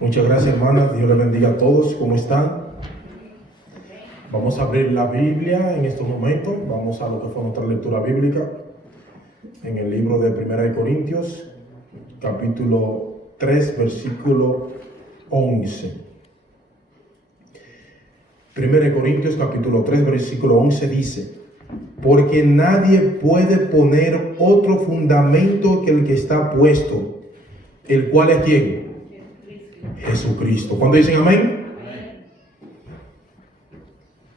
Muchas gracias, hermanas. Dios les bendiga a todos. ¿Cómo están? Vamos a abrir la Biblia en estos momentos. Vamos a lo que fue nuestra lectura bíblica en el libro de 1 Corintios, capítulo 3, versículo 11. 1 Corintios, capítulo 3, versículo 11 dice: porque nadie puede poner otro fundamento que el que está puesto, el cual es ¿quién? Jesucristo. ¿Cuándo dicen amén?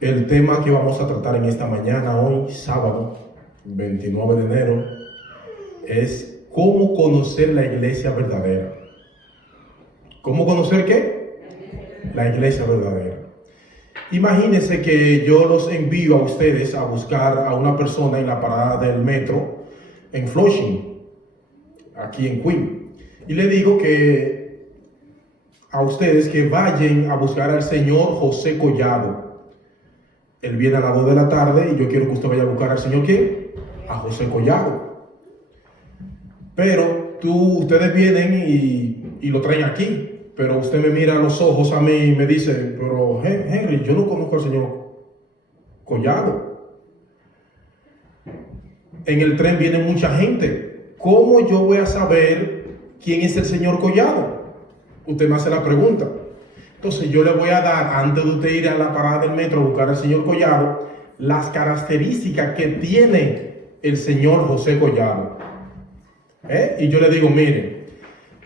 El tema que vamos a tratar en esta mañana, hoy, sábado 29 de enero, es cómo conocer la iglesia verdadera. ¿Cómo conocer qué? La iglesia verdadera. Imagínense que yo los envío a ustedes a buscar a una persona en la parada del metro en Flushing, aquí en Queen, y le digo que a ustedes que vayan a buscar al señor José Collado. Él viene a las 2 de la tarde y yo quiero que usted vaya a buscar al señor ¿quién? A José Collado. Pero ustedes vienen y lo traen aquí. Pero usted me mira a los ojos a mí y me dice: pero Henry, yo no conozco al señor Collado. En el tren viene mucha gente. ¿Cómo yo voy a saber quién es el señor Collado? Usted me hace la pregunta. Entonces yo le voy a dar, antes de usted ir a la parada del metro a buscar al señor Collado, las características que tiene el señor José Collado. Y yo le digo: mire,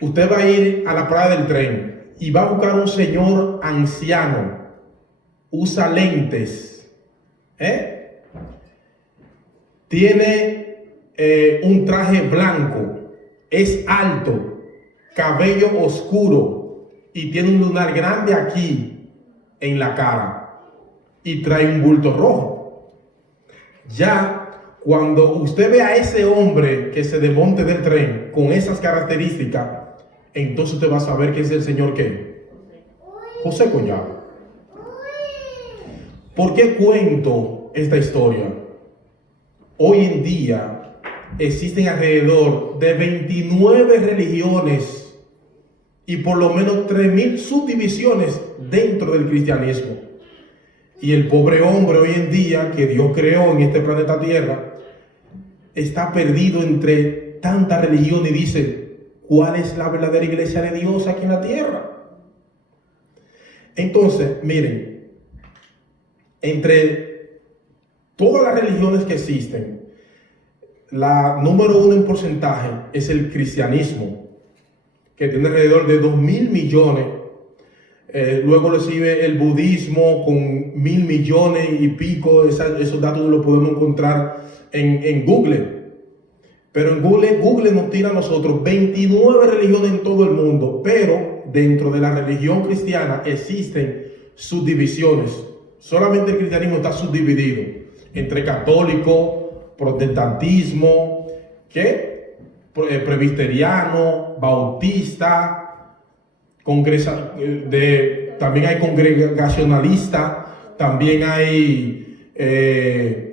usted va a ir a la parada del tren y va a buscar un señor anciano, usa lentes, tiene un traje blanco, es alto, cabello oscuro y tiene un lunar grande aquí en la cara y trae un bulto rojo. Ya cuando usted ve a ese hombre que se desmonte del tren con esas características, entonces usted va a saber que es el señor ¿qué? José Collado. ¿Por qué cuento esta historia? Hoy en día existen alrededor de 29 religiones y por lo menos 3.000 subdivisiones dentro del cristianismo. Y el pobre hombre hoy en día que Dios creó en este planeta Tierra está perdido entre tanta religión y dice: ¿cuál es la verdadera iglesia de Dios aquí en la tierra? Entonces, miren, entre todas las religiones que existen, la número 1 en porcentaje es el cristianismo, que tiene alrededor de 2.000 millones. Luego le sigue el budismo con 1.000 millones y pico. Esos datos los podemos encontrar en Google. Pero en Google nos tira a nosotros 29 religiones en todo el mundo. Pero dentro de la religión cristiana existen subdivisiones. Solamente el cristianismo está subdividido entre católico, protestantismo, presbiteriano, bautista, también hay congregacionalista, también hay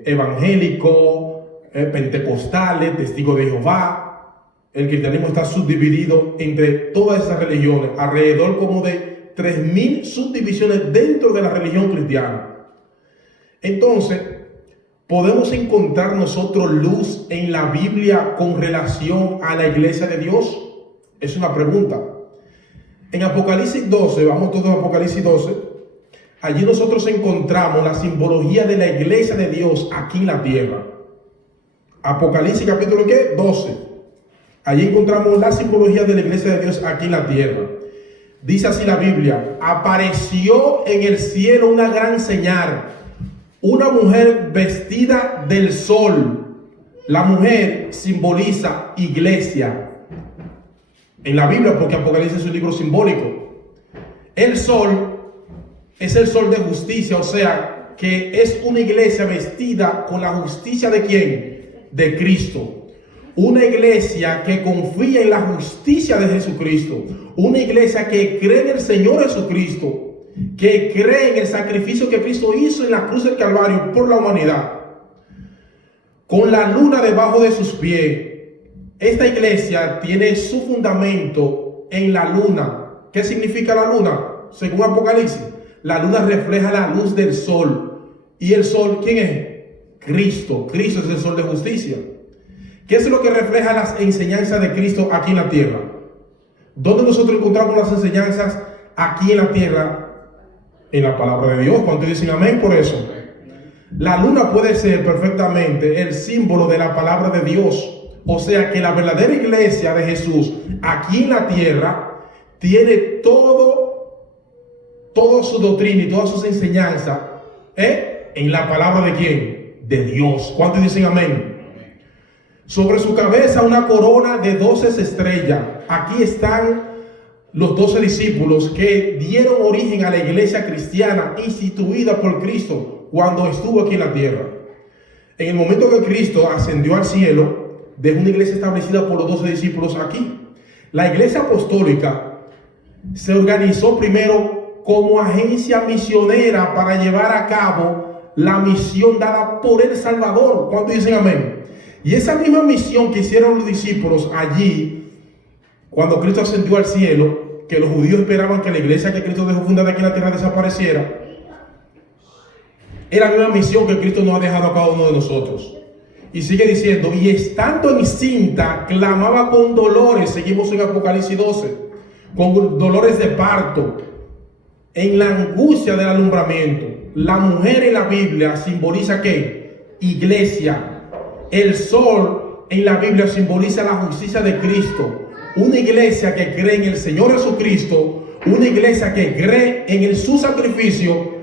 evangélico, pentecostales, testigos de Jehová. El cristianismo está subdividido entre todas esas religiones, alrededor como de 3.000 subdivisiones dentro de la religión cristiana. Entonces, ¿podemos encontrar nosotros luz en la Biblia con relación a la iglesia de Dios? Es una pregunta. En Apocalipsis 12, vamos todos a Apocalipsis 12, allí nosotros encontramos la simbología de la iglesia de Dios aquí en la tierra. Apocalipsis capítulo ¿qué? 12. Allí encontramos la simbología de la iglesia de Dios aquí en la tierra. Dice así la Biblia: apareció en el cielo una gran señal, una mujer vestida del sol. La mujer simboliza iglesia en la Biblia, porque Apocalipsis es un libro simbólico. El sol es el sol de justicia, o sea, que es una iglesia vestida con la justicia ¿de quién? De Cristo. una iglesia que confía en la justicia de Jesucristo, una iglesia que cree en el Señor Jesucristo, que cree en el sacrificio que Cristo hizo en la cruz del Calvario por la humanidad, con la luna debajo de sus pies. Esta iglesia tiene su fundamento en la luna. ¿Qué significa la luna? Según Apocalipsis, la luna refleja la luz del sol. ¿Y el sol quién es? Cristo. Cristo es el sol de justicia. ¿Qué es lo que refleja las enseñanzas de Cristo aquí en la tierra? ¿Dónde nosotros encontramos las enseñanzas aquí en la tierra? En la palabra de Dios. ¿Cuántos dicen amén por eso? La luna puede ser perfectamente el símbolo de la palabra de Dios. O sea que la verdadera iglesia de Jesús aquí en la tierra tiene toda su doctrina y todas sus enseñanzas en la palabra de ¿quién? De Dios. ¿Cuántos dicen amén? Sobre su cabeza una corona de 12 estrellas. Aquí están los 12 discípulos que dieron origen a la iglesia cristiana instituida por Cristo cuando estuvo aquí en la tierra. En el momento que Cristo ascendió al cielo, dejó una iglesia establecida por los 12 discípulos aquí. La iglesia apostólica se organizó primero como agencia misionera para llevar a cabo la misión dada por el Salvador. ¿Cuántos dicen amén? Y esa misma misión que hicieron los discípulos allí, cuando Cristo ascendió al cielo, que los judíos esperaban que la iglesia que Cristo dejó fundada aquí en la tierra desapareciera, era la misma misión que Cristo nos ha dejado a cada uno de nosotros. Y sigue diciendo, y estando encinta, clamaba con dolores, seguimos en Apocalipsis 12, con dolores de parto, en la angustia del alumbramiento. La mujer en la Biblia simboliza ¿qué? Iglesia. El sol en la Biblia simboliza la justicia de Cristo. Una iglesia que cree en el Señor Jesucristo, una iglesia que cree en su sacrificio,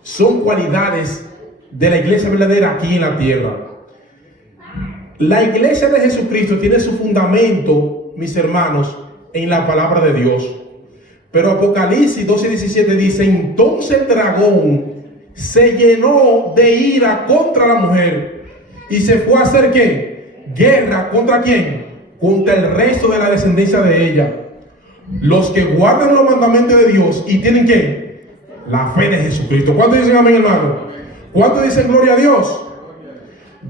son cualidades de la iglesia verdadera aquí en la tierra. La iglesia de Jesucristo tiene su fundamento, mis hermanos, en la palabra de Dios. Pero Apocalipsis 12:17 dice, entonces el dragón se llenó de ira contra la mujer y se fue a hacer ¿qué? Guerra ¿contra quién? Contra el resto de la descendencia de ella. Los que guardan los mandamientos de Dios y tienen ¿qué? La fe de Jesucristo. ¿Cuántos dicen amén, hermano? ¿Cuántos dicen gloria a Dios?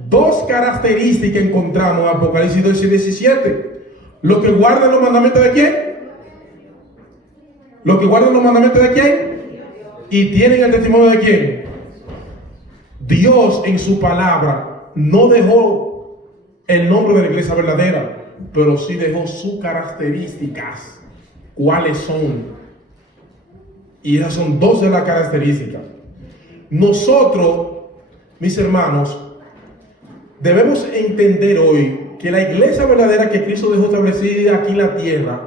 Dos características encontramos en Apocalipsis 12:17. Los que guardan los mandamientos de quién? Los que guardan los mandamientos de quién? Y tienen el testimonio de quién? Dios en su palabra no dejó el nombre de la iglesia verdadera, pero sí dejó sus características. ¿Cuáles son? Y esas son dos de las características. Nosotros, mis hermanos, debemos entender hoy que la iglesia verdadera que Cristo dejó establecida aquí en la tierra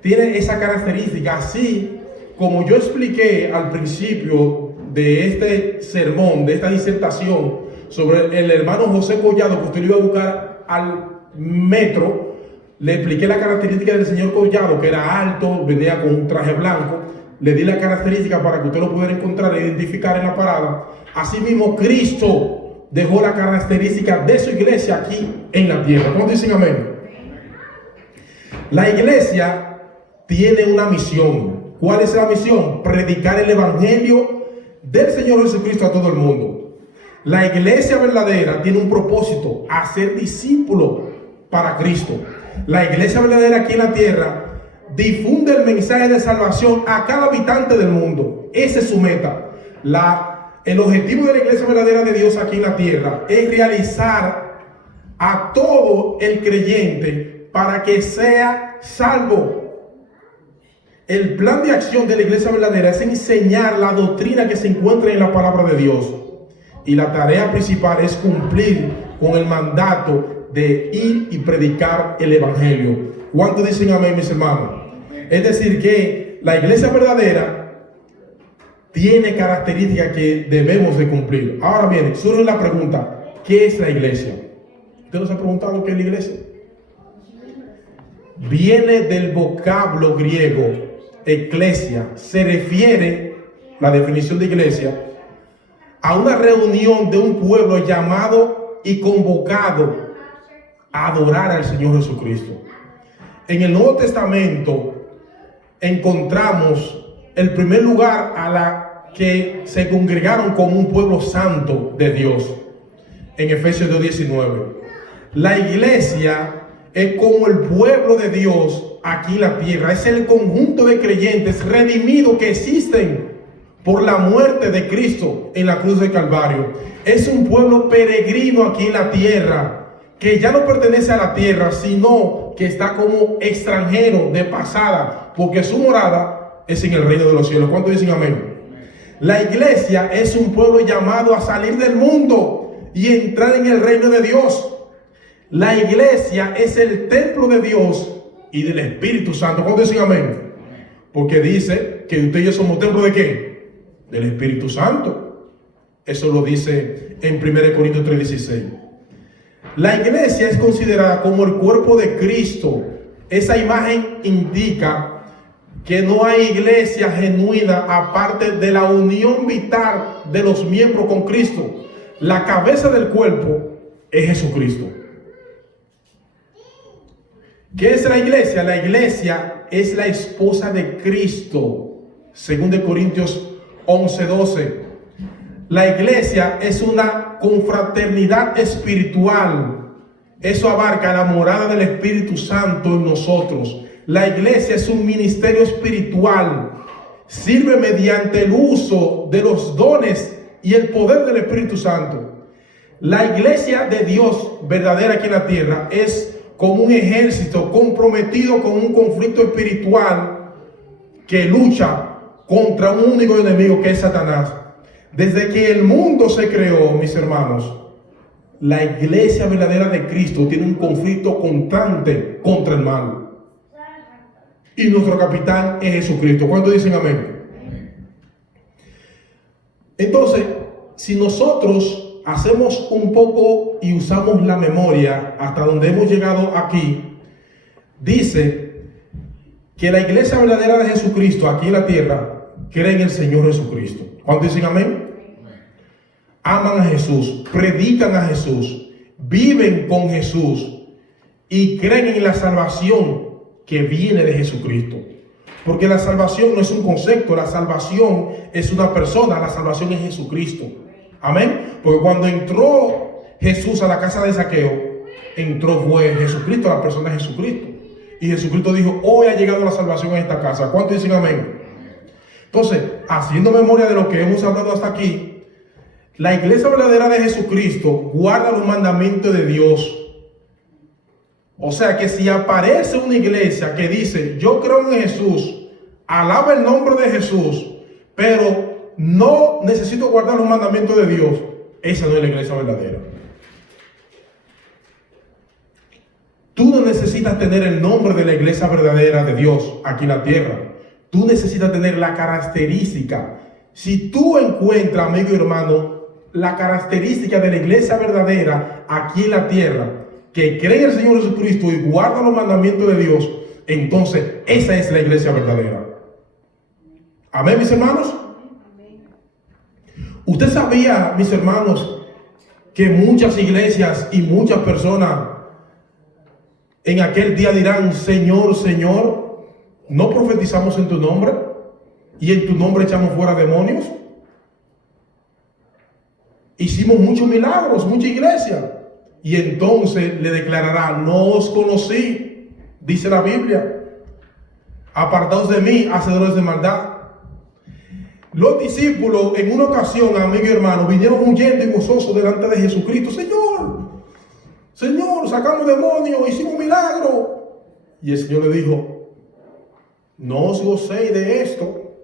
tiene esa característica, así como yo expliqué al principio de este sermón, de esta disertación sobre el hermano José Collado, que usted lo iba a buscar al metro. Le expliqué la característica del señor Collado, que era alto, venía con un traje blanco. Le di la característica para que usted lo pudiera encontrar e identificar en la parada. Asimismo, Cristo dejó la característica de su iglesia aquí en la tierra. ¿Cómo dicen amén? La iglesia tiene una misión. ¿Cuál es la misión? Predicar el evangelio del Señor Jesucristo a todo el mundo. La iglesia verdadera tiene un propósito: hacer discípulos para Cristo. La iglesia verdadera aquí en la tierra difunde el mensaje de salvación a cada habitante del mundo. Esa es su meta. El objetivo de la iglesia verdadera de Dios aquí en la tierra es realizar a todo el creyente para que sea salvo. El plan de acción de la iglesia verdadera es enseñar la doctrina que se encuentra en la palabra de Dios. Y la tarea principal es cumplir con el mandato de ir y predicar el evangelio. ¿Cuántos dicen amén, mis hermanos? Es decir, que la iglesia verdadera tiene características que debemos de cumplir. Ahora bien, surge la pregunta: ¿qué es la iglesia? ¿Usted nos ha preguntado qué es la iglesia? Viene del vocablo griego eclesia. Se refiere, la definición de iglesia, a una reunión de un pueblo llamado y convocado adorar al Señor Jesucristo. En el Nuevo Testamento encontramos el primer lugar a la que se congregaron como un pueblo santo de Dios. En Efesios 2:19. La iglesia es como el pueblo de Dios aquí en la tierra. Es el conjunto de creyentes redimidos que existen por la muerte de Cristo en la cruz del Calvario. Es un pueblo peregrino aquí en la tierra, que ya no pertenece a la tierra, sino que está como extranjero de pasada, porque su morada es en el reino de los cielos. ¿Cuántos dicen amén? La iglesia es un pueblo llamado a salir del mundo y entrar en el reino de Dios. La iglesia es el templo de Dios y del Espíritu Santo. ¿Cuántos dicen amén? Porque dice que usted y yo somos templo de ¿qué? Del Espíritu Santo. Eso lo dice en 1 Corintios 3:16. La iglesia es considerada como el cuerpo de Cristo. Esa imagen indica que no hay iglesia genuina aparte de la unión vital de los miembros con Cristo. La cabeza del cuerpo es Jesucristo. ¿Qué es la iglesia? La iglesia es la esposa de Cristo, según de Corintios 11:12. La iglesia es una confraternidad espiritual. Eso abarca la morada del Espíritu Santo en nosotros. La iglesia es un ministerio espiritual. Sirve mediante el uso de los dones y el poder del Espíritu Santo. La iglesia de Dios verdadera aquí en la tierra es como un ejército comprometido con un conflicto espiritual que lucha contra un único enemigo, que es Satanás. Desde que el mundo se creó, mis hermanos, la iglesia verdadera de Cristo tiene un conflicto constante contra el mal. Y nuestro capitán es Jesucristo. ¿Cuántos dicen amén? Entonces, si nosotros hacemos un poco y usamos la memoria hasta donde hemos llegado aquí, dice que la iglesia verdadera de Jesucristo aquí en la tierra cree en el Señor Jesucristo. ¿Cuántos dicen amén? Aman a Jesús, predican a Jesús, viven con Jesús y creen en la salvación que viene de Jesucristo. Porque la salvación no es un concepto, la salvación es una persona, la salvación es Jesucristo. Amén. Porque cuando entró Jesús a la casa de Zaqueo, entró fue Jesucristo, la persona de Jesucristo. Y Jesucristo dijo: hoy ha llegado la salvación a esta casa. ¿Cuántos dicen amén? Entonces, haciendo memoria de lo que hemos hablado hasta aquí, la iglesia verdadera de Jesucristo guarda los mandamientos de Dios. O sea que si aparece una iglesia que dice: yo creo en Jesús, alaba el nombre de Jesús, pero no necesito guardar los mandamientos de Dios, esa no es la iglesia verdadera. Tú no necesitas tener el nombre de la iglesia verdadera de Dios aquí en la tierra. Tú necesitas tener la característica. Si tú encuentras, amigo y hermano, la característica de la iglesia verdadera aquí en la tierra, que cree en el Señor Jesucristo y guarda los mandamientos de Dios, entonces esa es la iglesia verdadera. Amén, mis hermanos. Usted sabía, mis hermanos, que muchas iglesias y muchas personas en aquel día dirán: Señor, Señor, ¿no profetizamos en tu nombre? ¿Y en tu nombre echamos fuera demonios? Hicimos muchos milagros, mucha iglesia. Y entonces le declarará: no os conocí, dice la Biblia. Apartaos de mí, hacedores de maldad. Los discípulos en una ocasión, amigo y hermano, vinieron huyendo y gozosos delante de Jesucristo: Señor, Señor, sacamos demonios, hicimos milagros. Y el Señor le dijo: no os gocéis de esto,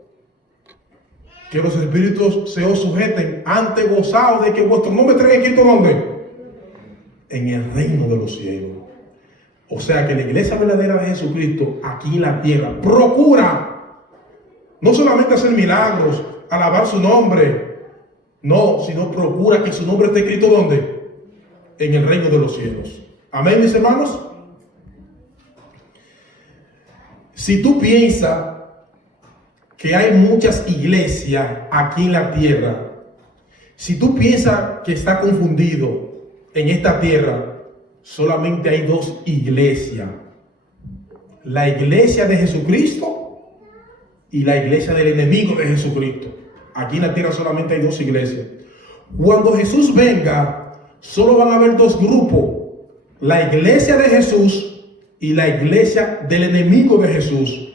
que los espíritus se os sujeten, antes gozaos de que vuestro nombre traiga escrito ¿dónde? En el reino de los cielos. O sea que la iglesia verdadera de Jesucristo aquí en la tierra procura no solamente hacer milagros, alabar su nombre, no, sino procura que su nombre esté escrito ¿dónde? En el reino de los cielos. Amén, mis hermanos. Si tú piensas que hay muchas iglesias aquí en la tierra, si tú piensas que está confundido en esta tierra, solamente hay dos iglesias. La iglesia de Jesucristo y la iglesia del enemigo de Jesucristo. Aquí en la tierra solamente hay dos iglesias. Cuando Jesús venga, solo van a haber dos grupos. La iglesia de Jesús y la iglesia del enemigo de Jesús.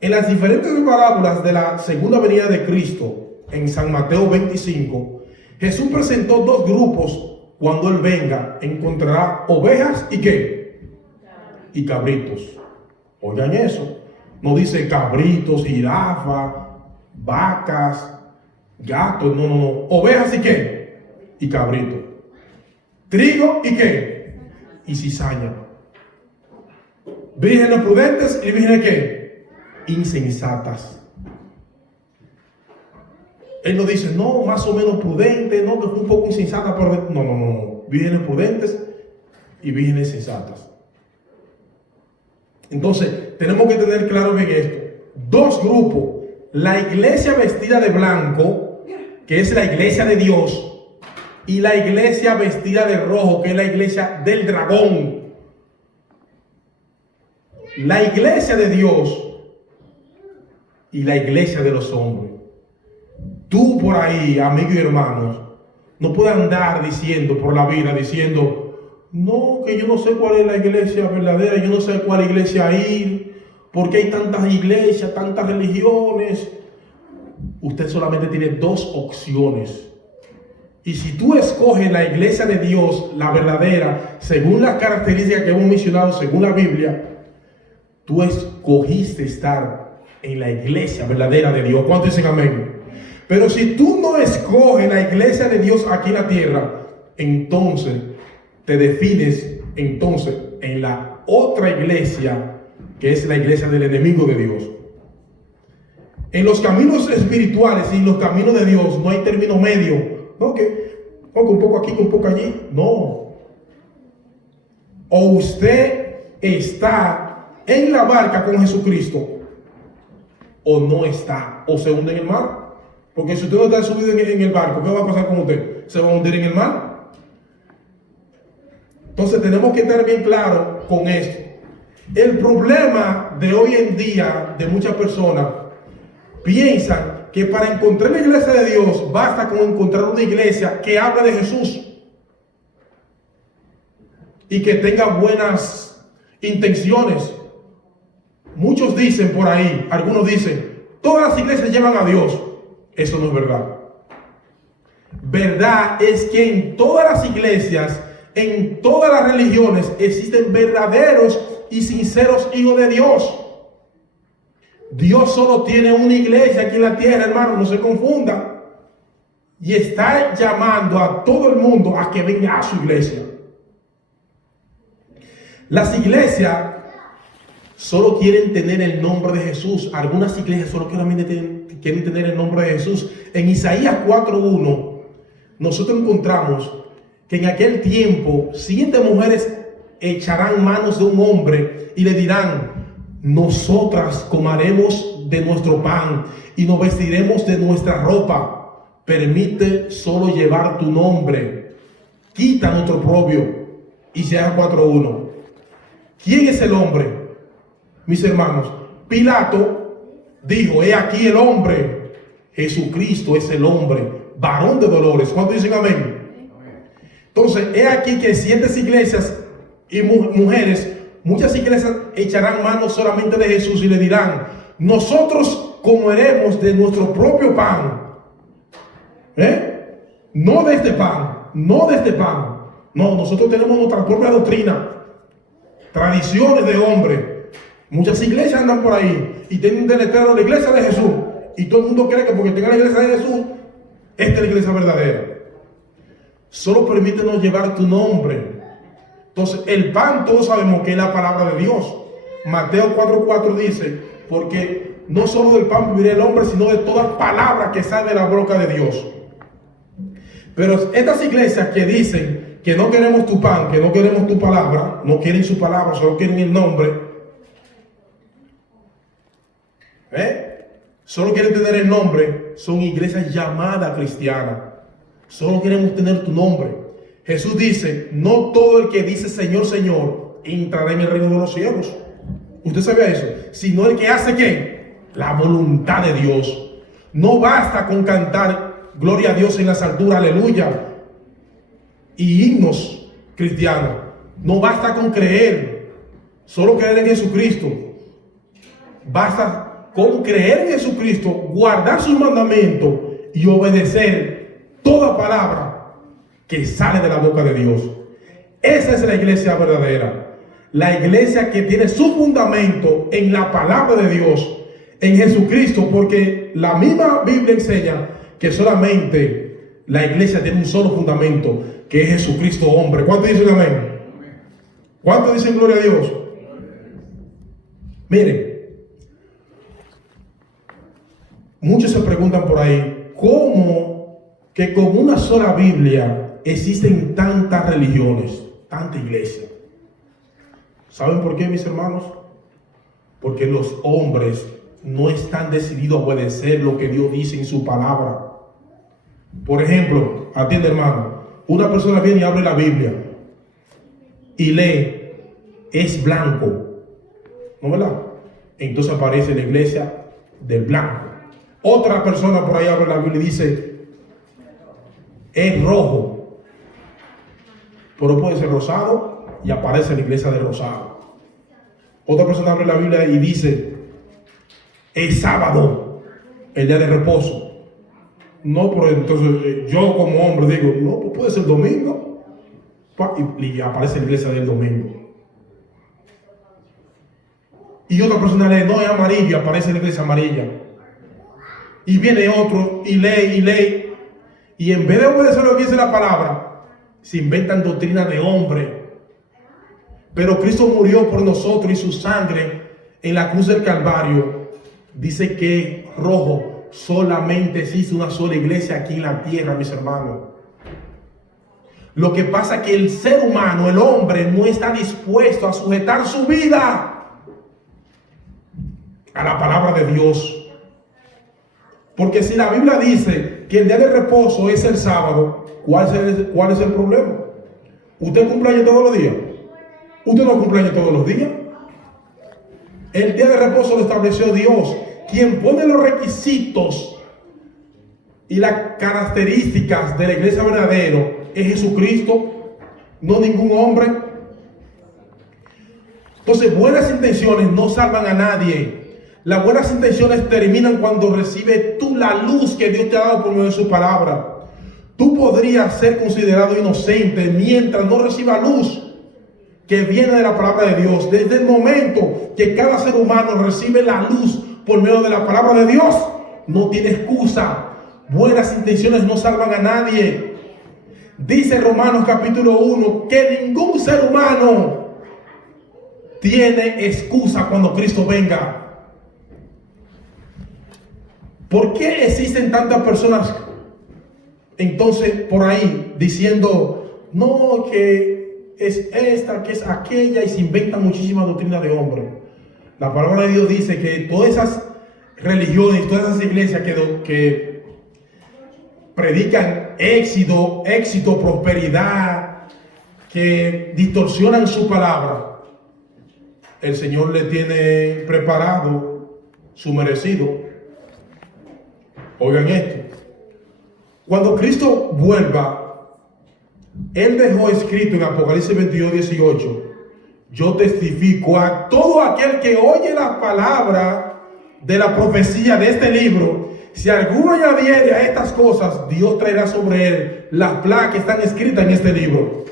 En las diferentes parábolas de la segunda venida de Cristo, en San Mateo 25, Jesús presentó dos grupos. Cuando Él venga, encontrará ovejas y ¿qué? Y cabritos. Oigan eso. No dice cabritos, jirafas, vacas, gatos. No, no, no. Ovejas y ¿qué? Y cabritos. Trigo y ¿qué? Y cizaña. Vírgenes prudentes y vírgenes ¿qué? Insensatas. Él no dice, no, más o menos prudente, no, que fue un poco insensata, pero no, no, no. Vírgenes prudentes y vírgenes sensatas. Entonces, tenemos que tener claro bien esto. Dos grupos. La iglesia vestida de blanco, que es la iglesia de Dios, y la iglesia vestida de rojo, que es la iglesia del dragón. La iglesia de Dios y la iglesia de los hombres. Tú por ahí, amigos y hermanos, no puedes andar diciendo por la vida, diciendo, no, que yo no sé cuál es la iglesia verdadera, yo no sé a cuál iglesia ir, porque hay tantas iglesias, tantas religiones. Usted solamente tiene dos opciones. Y si tú escoges la iglesia de Dios, la verdadera, según las características que hemos mencionado, según la Biblia, tú escogiste estar en la iglesia verdadera de Dios. ¿Cuántos dicen amén? Pero si tú no escoges la iglesia de Dios aquí en la tierra, entonces te defines entonces en la otra iglesia, que es la iglesia del enemigo de Dios. En los caminos espirituales y en los caminos de Dios no hay término medio. No, que un poco aquí, un poco allí. No. O usted está en la barca con Jesucristo, o no está, o se hunde en el mar. Porque si usted no está subido en el barco, ¿qué va a pasar con usted? ¿Se va a hundir en el mar? Entonces tenemos que estar bien claros con esto. El problema de hoy en día de muchas personas piensan que para encontrar la iglesia de Dios basta con encontrar una iglesia que hable de Jesús y que tenga buenas intenciones. Muchos dicen por ahí, algunos dicen, todas las iglesias llevan a Dios. Eso no es verdad. Verdad es que en todas las iglesias, en todas las religiones, existen verdaderos y sinceros hijos de Dios. Dios solo tiene una iglesia aquí en la tierra, hermano, no se confunda. Y está llamando a todo el mundo a que venga a su iglesia. Las iglesias solo quieren tener el nombre de Jesús. Algunas iglesias solo quieren tener el nombre de Jesús. En Isaías 4:1 nosotros encontramos que en aquel tiempo 7 mujeres echarán manos de un hombre y le dirán, nosotras comeremos de nuestro pan y nos vestiremos de nuestra ropa. Permite solo llevar tu nombre. Quita nuestro propio. Isaías 4:1. ¿Quién es el hombre? Mis hermanos, Pilato dijo, he aquí el hombre. Jesucristo es el hombre, varón de dolores. ¿Cuántos dicen amén? Entonces, he aquí que 7 iglesias y mujeres, muchas iglesias echarán mano solamente de Jesús y le dirán, nosotros comeremos de nuestro propio pan. No de este pan, no de este pan. No, nosotros tenemos nuestra propia doctrina, tradiciones de hombre. Muchas iglesias andan por ahí y tienen de letrero la iglesia de Jesús. Y todo el mundo cree que porque tenga la iglesia de Jesús, esta es la iglesia verdadera. Solo permítenos llevar tu nombre. Entonces, el pan todos sabemos que es la palabra de Dios. Mateo 4:4 dice, porque no solo del pan vivirá el hombre, sino de toda palabra que sale de la boca de Dios. Pero estas iglesias que dicen que no queremos tu pan, que no queremos tu palabra, no quieren su palabra, solo quieren el nombre. Solo quieren tener el nombre, son iglesias llamadas cristianas. Solo queremos tener tu nombre. Jesús dice, no todo el que dice Señor, Señor, entrará en el reino de los cielos. ¿Usted sabía eso? Sino el que hace ¿qué? La voluntad de Dios. No basta con cantar gloria a Dios en las alturas, aleluya, y himnos cristianos. No basta con creer, solo creer en Jesucristo. Basta con creer en Jesucristo, guardar sus mandamientos y obedecer toda palabra que sale de la boca de Dios. Esa es la iglesia verdadera. La iglesia que tiene su fundamento en la palabra de Dios, en Jesucristo, porque la misma Biblia enseña que solamente la iglesia tiene un solo fundamento, que es Jesucristo hombre. ¿Cuántos dicen amén? ¿Cuántos dicen gloria a Dios? Miren, muchos se preguntan por ahí, ¿cómo que con una sola Biblia existen tantas religiones, tanta iglesia? ¿Saben por qué, mis hermanos? Porque los hombres no están decididos a obedecer lo que Dios dice en su palabra. Por ejemplo, atiende, hermano, una persona viene y abre la Biblia y lee, es blanco, ¿no verdad? Entonces aparece la iglesia del blanco. Otra persona por ahí abre la Biblia y dice, es rojo, pero puede ser rosado, y aparece la iglesia de rosado. Otra persona abre la Biblia y dice, es sábado, el día de reposo. No, pero entonces yo como hombre digo, no, pues puede ser domingo, y aparece la iglesia del domingo. Y otra persona lee, no, es amarillo, y aparece la iglesia amarilla. Y viene otro y lee, y en vez de obedecer lo que dice la palabra, se inventan doctrinas de hombre. Pero Cristo murió por nosotros y su sangre en la cruz del Calvario dice que rojo solamente existe una sola iglesia aquí en la tierra, mis hermanos. Lo que pasa es que el ser humano, el hombre, no está dispuesto a sujetar su vida a la palabra de Dios. Porque si la Biblia dice que el día de reposo es el sábado, ¿cuál es el problema? ¿Usted cumple años todos los días? ¿Usted no cumple años todos los días? El día de reposo lo estableció Dios. Quien pone los requisitos y las características de la iglesia verdadera es Jesucristo, no ningún hombre. Entonces, buenas intenciones no salvan a nadie. Las buenas intenciones terminan cuando recibe tú la luz que Dios te ha dado por medio de su palabra. Tú podrías ser considerado inocente mientras no reciba luz que viene de la palabra de Dios. Desde el momento que cada ser humano recibe la luz por medio de la palabra de Dios, no tiene excusa. Buenas intenciones no salvan a nadie. Dice Romanos capítulo 1 que ningún ser humano tiene excusa cuando Cristo venga. ¿Por qué existen tantas personas entonces por ahí diciendo, no, que es esta, que es aquella, y se inventan muchísimas doctrinas de hombre? La palabra de Dios dice que todas esas religiones, todas esas iglesias que predican éxito, prosperidad, que distorsionan su palabra, el Señor le tiene preparado su merecido. Oigan esto. Cuando Cristo vuelva, Él dejó escrito en Apocalipsis 22:18, yo testifico a todo aquel que oye la palabra de la profecía de este libro, si alguno añadiere a estas cosas, Dios traerá sobre él las plagas que están escritas en este libro.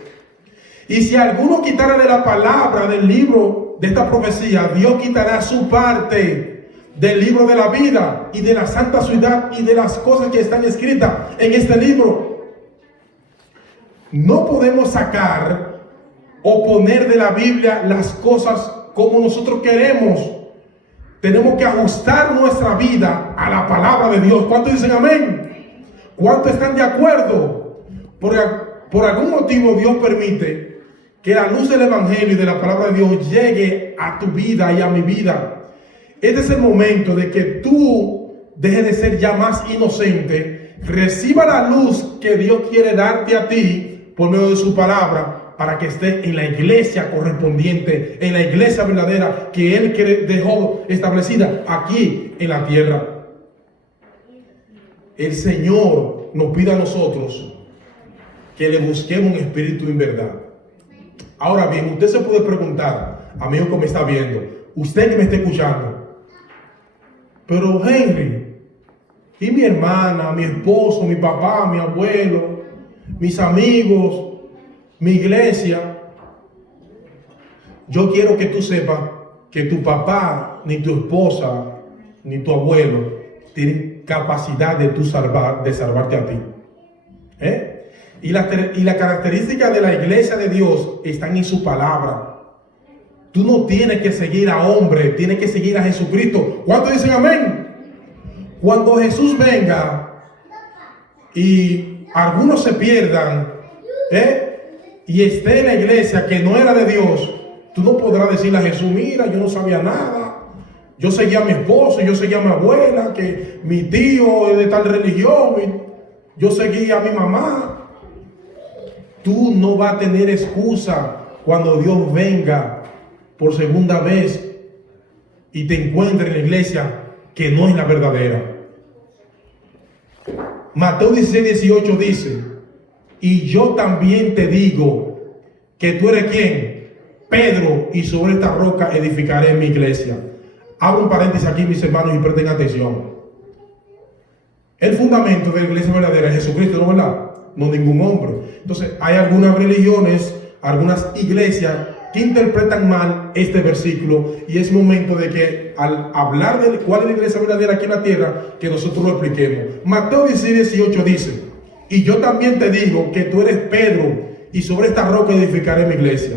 Y si alguno quitara de la palabra del libro de esta profecía, Dios quitará su parte del libro de la vida y de la santa ciudad y de las cosas que están escritas en este libro. No podemos sacar o poner de la Biblia las cosas como nosotros queremos. Tenemos que ajustar nuestra vida a la palabra de Dios. ¿Cuántos dicen amén? ¿Cuántos están de acuerdo? Por algún motivo Dios permite que la luz del Evangelio y de la palabra de Dios llegue a tu vida y a mi vida. Este es el momento de que tú dejes de ser ya más inocente, reciba la luz que Dios quiere darte a ti por medio de su palabra, para que esté en la iglesia correspondiente, en la iglesia verdadera que Él dejó establecida aquí en la tierra. El Señor nos pide a nosotros que le busquemos un espíritu en verdad. Ahora bien, usted se puede preguntar, amigo que me está viendo, usted que me está escuchando, pero Henry, y mi hermana, mi esposo, mi papá, mi abuelo, mis amigos, mi iglesia, yo quiero que tú sepas que tu papá, ni tu esposa, ni tu abuelo tienen capacidad de salvarte a ti. Y la característica de la iglesia de Dios están en su palabra. Tú no tienes que seguir a hombre, tienes que seguir a Jesucristo. ¿Cuántos dicen amén? Cuando Jesús venga y algunos se pierdan, y esté en la iglesia que no era de Dios, tú no podrás decirle a Jesús, mira, yo no sabía nada, yo seguía a mi esposo, yo seguía a mi abuela, que mi tío es de tal religión, yo seguía a mi mamá. Tú no vas a tener excusa cuando Dios venga por segunda vez y te encuentre en la iglesia que no es la verdadera. Mateo 16:18 dice, y yo también te digo que tú eres ¿quién? Pedro, y sobre esta roca edificaré mi iglesia. Abro un paréntesis aquí, mis hermanos, y presten atención. El fundamento de la iglesia verdadera es Jesucristo, ¿no verdad? No ningún hombre. Entonces, hay algunas religiones, algunas iglesias que interpretan mal este versículo, y es momento de que al hablar de cuál es la iglesia verdadera aquí en la tierra, que nosotros lo expliquemos. Mateo 16:18 dice, y yo también te digo que tú eres Pedro, y sobre esta roca edificaré mi iglesia.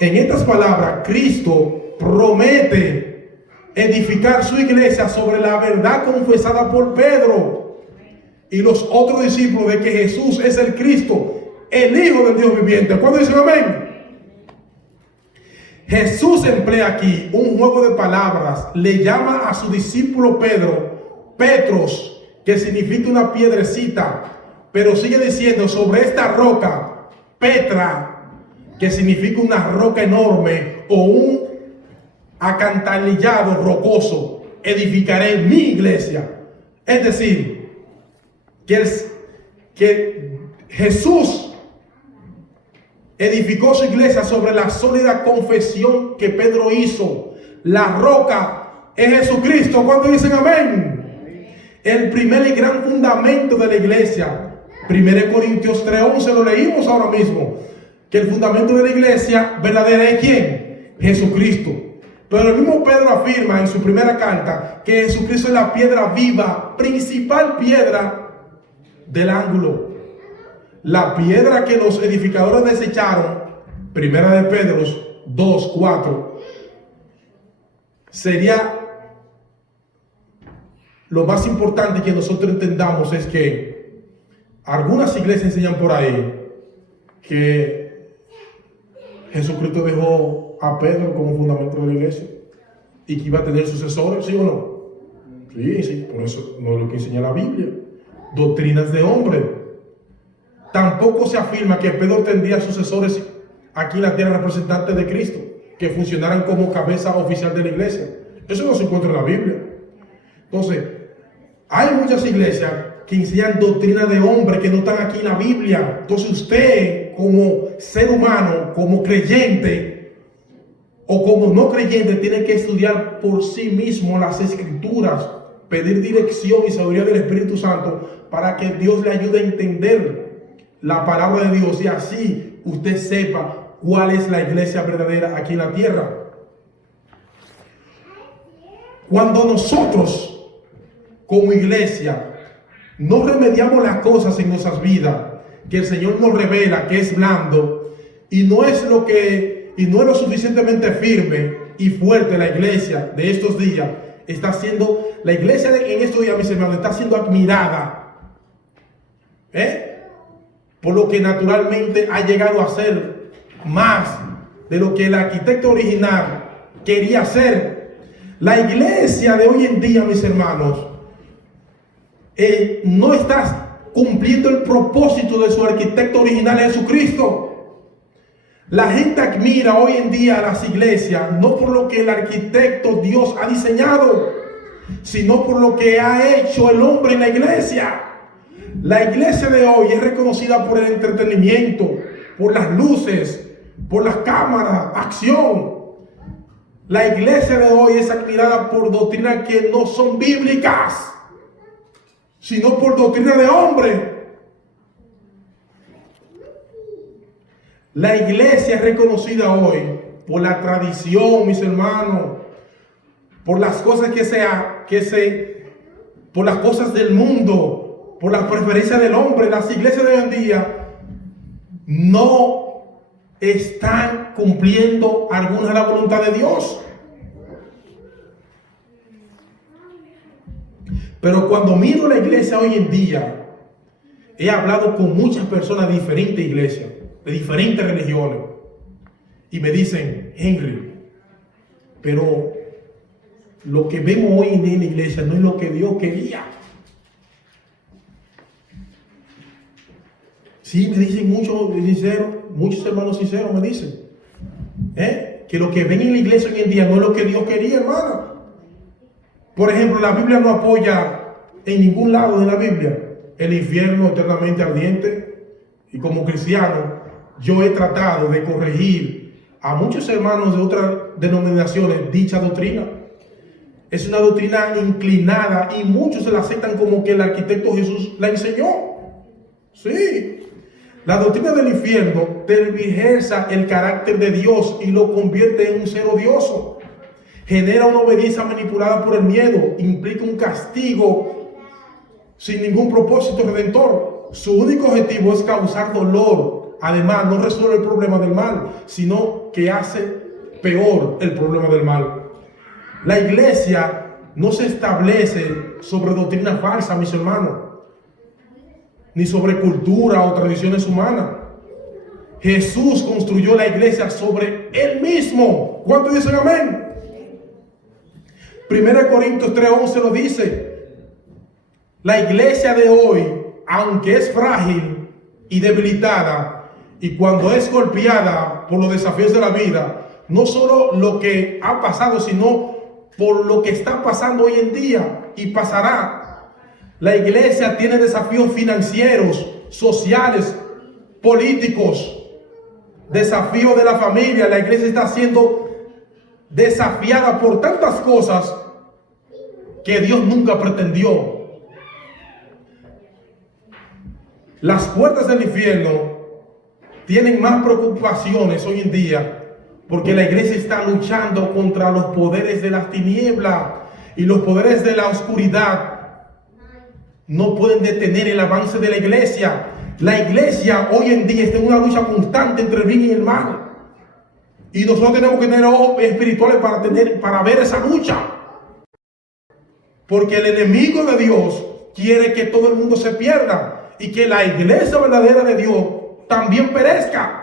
En estas palabras, Cristo promete edificar su iglesia sobre la verdad confesada por Pedro y los otros discípulos de que Jesús es el Cristo, el Hijo del Dios viviente. ¿Cuándo dicen amén? Jesús emplea aquí un juego de palabras. Le llama a su discípulo Pedro, Petros, que significa una piedrecita, pero sigue diciendo sobre esta roca, Petra, que significa una roca enorme o un acantilado rocoso, edificaré mi iglesia. Es decir, que Jesús edificó su iglesia sobre la sólida confesión que Pedro hizo. La roca es Jesucristo. ¿Cuántos dicen amén? El primer y gran fundamento de la iglesia. 1 Corintios 3:11 lo leímos ahora mismo. Que el fundamento de la iglesia verdadera es ¿quién? Jesucristo. Pero el mismo Pedro afirma en su primera carta que Jesucristo es la piedra viva, principal piedra del ángulo. La piedra que los edificadores desecharon, primera de Pedro 2:4, sería lo más importante que nosotros entendamos. Es que algunas iglesias enseñan por ahí que Jesucristo dejó a Pedro como fundamento de la iglesia y que iba a tener sucesores, ¿sí o no? Sí, por eso no es lo que enseña la Biblia. Doctrinas de hombre. Tampoco se afirma que Pedro tendría sucesores aquí en la tierra, representantes de Cristo, que funcionaran como cabeza oficial de la iglesia. Eso no se encuentra en la Biblia. Entonces, hay muchas iglesias que enseñan doctrinas de hombre que no están aquí en la Biblia. Entonces usted, como ser humano, como creyente o como no creyente, tiene que estudiar por sí mismo las escrituras, pedir dirección y sabiduría del Espíritu Santo para que Dios le ayude a entender la palabra de Dios, y así usted sepa cuál es la iglesia verdadera aquí en la tierra. Cuando nosotros como iglesia no remediamos las cosas en nuestras vidas que el Señor nos revela que es blando, y no es lo suficientemente firme y fuerte, la iglesia de estos días está siendo, la iglesia en estos días, mis hermanos, está siendo admirada, por lo que naturalmente ha llegado a ser más de lo que el arquitecto original quería hacer. La iglesia de hoy en día, mis hermanos, no está cumpliendo el propósito de su arquitecto original, Jesucristo. La gente admira hoy en día a las iglesias no por lo que el arquitecto Dios ha diseñado, sino por lo que ha hecho el hombre en la iglesia. La iglesia de hoy es reconocida por el entretenimiento, por las luces, por las cámaras, acción. La iglesia de hoy es admirada por doctrinas que no son bíblicas, sino por doctrina de hombre. La iglesia es reconocida hoy por la tradición, mis hermanos, por las cosas por las cosas del mundo, por la preferencia del hombre. Las iglesias de hoy en día no están cumpliendo alguna de la voluntad de Dios. Pero cuando miro la iglesia hoy en día, he hablado con muchas personas de diferentes iglesias, de diferentes religiones, y me dicen: Henry, pero lo que vemos hoy en la iglesia no es lo que Dios quería. Sí, me dicen muchos hermanos sinceros me dicen que lo que ven en la iglesia hoy en día no es lo que Dios quería, hermano. Por ejemplo, la Biblia no apoya en ningún lado de la Biblia el infierno eternamente ardiente. Y como cristiano, yo he tratado de corregir a muchos hermanos de otras denominaciones dicha doctrina. Es una doctrina inclinada y muchos se la aceptan como que el arquitecto Jesús la enseñó. Sí. La doctrina del infierno tergiversa el carácter de Dios y lo convierte en un ser odioso. Genera una obediencia manipulada por el miedo, implica un castigo sin ningún propósito redentor. Su único objetivo es causar dolor. Además, no resuelve el problema del mal, sino que hace peor el problema del mal. La iglesia no se establece sobre doctrina falsa, mis hermanos, ni sobre cultura o tradiciones humanas. Jesús construyó la iglesia sobre Él mismo. ¿Cuántos dicen amén? 1 Corintios 3:11 lo dice. La iglesia de hoy, aunque es frágil y debilitada, y cuando es golpeada por los desafíos de la vida, no solo lo que ha pasado, sino por lo que está pasando hoy en día y pasará. La iglesia tiene desafíos financieros, sociales, políticos, desafíos de la familia. La iglesia está siendo desafiada por tantas cosas que Dios nunca pretendió. Las puertas del infierno tienen más preocupaciones hoy en día porque la iglesia está luchando contra los poderes de las tinieblas, y los poderes de la oscuridad no pueden detener el avance de la iglesia. La iglesia hoy en día está en una lucha constante entre el bien y el mal. Y nosotros tenemos que tener ojos espirituales para ver esa lucha. Porque el enemigo de Dios quiere que todo el mundo se pierda y que la iglesia verdadera de Dios también perezca.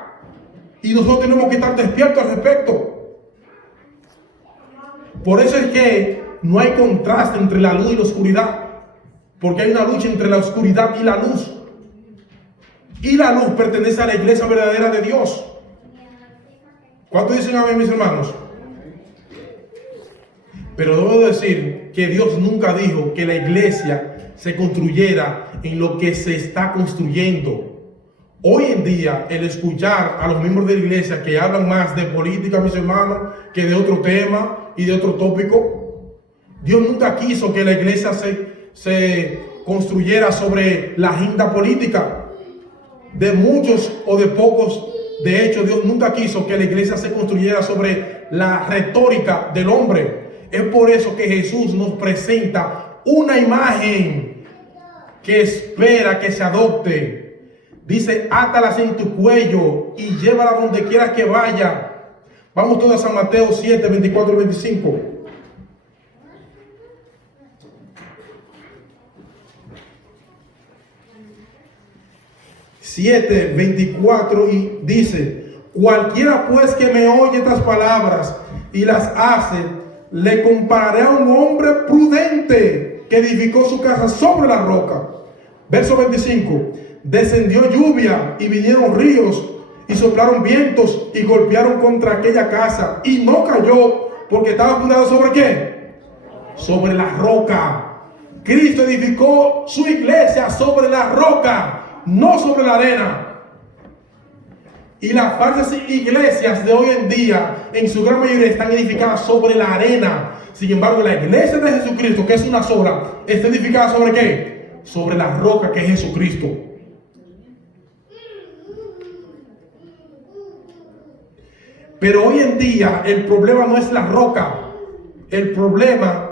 Y nosotros tenemos que estar despiertos al respecto. Por eso es que no hay contraste entre la luz y la oscuridad. Porque hay una lucha entre la oscuridad y la luz. Y la luz pertenece a la iglesia verdadera de Dios. ¿Cuántos dicen amén, mis hermanos? Pero debo decir que Dios nunca dijo que la iglesia se construyera en lo que se está construyendo. Hoy en día, el escuchar a los miembros de la iglesia que hablan más de política, mis hermanos, que de otro tema y de otro tópico, Dios nunca quiso que la iglesia se construyera sobre la agenda política de muchos o de pocos. De hecho, Dios nunca quiso que la iglesia se construyera sobre la retórica del hombre. Es por eso que Jesús nos presenta una imagen que espera que se adopte. Dice: átalas en tu cuello y llévala donde quieras que vaya. Vamos todos a San Mateo 7, 24 y 25. 7, 24 y dice: cualquiera pues que me oye estas palabras y las hace, le compararé a un hombre prudente que edificó su casa sobre la roca. Verso 25. Descendió lluvia y vinieron ríos y soplaron vientos y golpearon contra aquella casa y no cayó porque estaba fundada ¿sobre qué? Sobre la roca. Cristo edificó su iglesia sobre la roca, no sobre la arena. Y las falsas iglesias de hoy en día, en su gran mayoría, están edificadas sobre la arena. Sin embargo, la iglesia de Jesucristo, que es una sola, está edificada ¿sobre qué? Sobre la roca que es Jesucristo. Pero hoy en día el problema no es la roca. El problema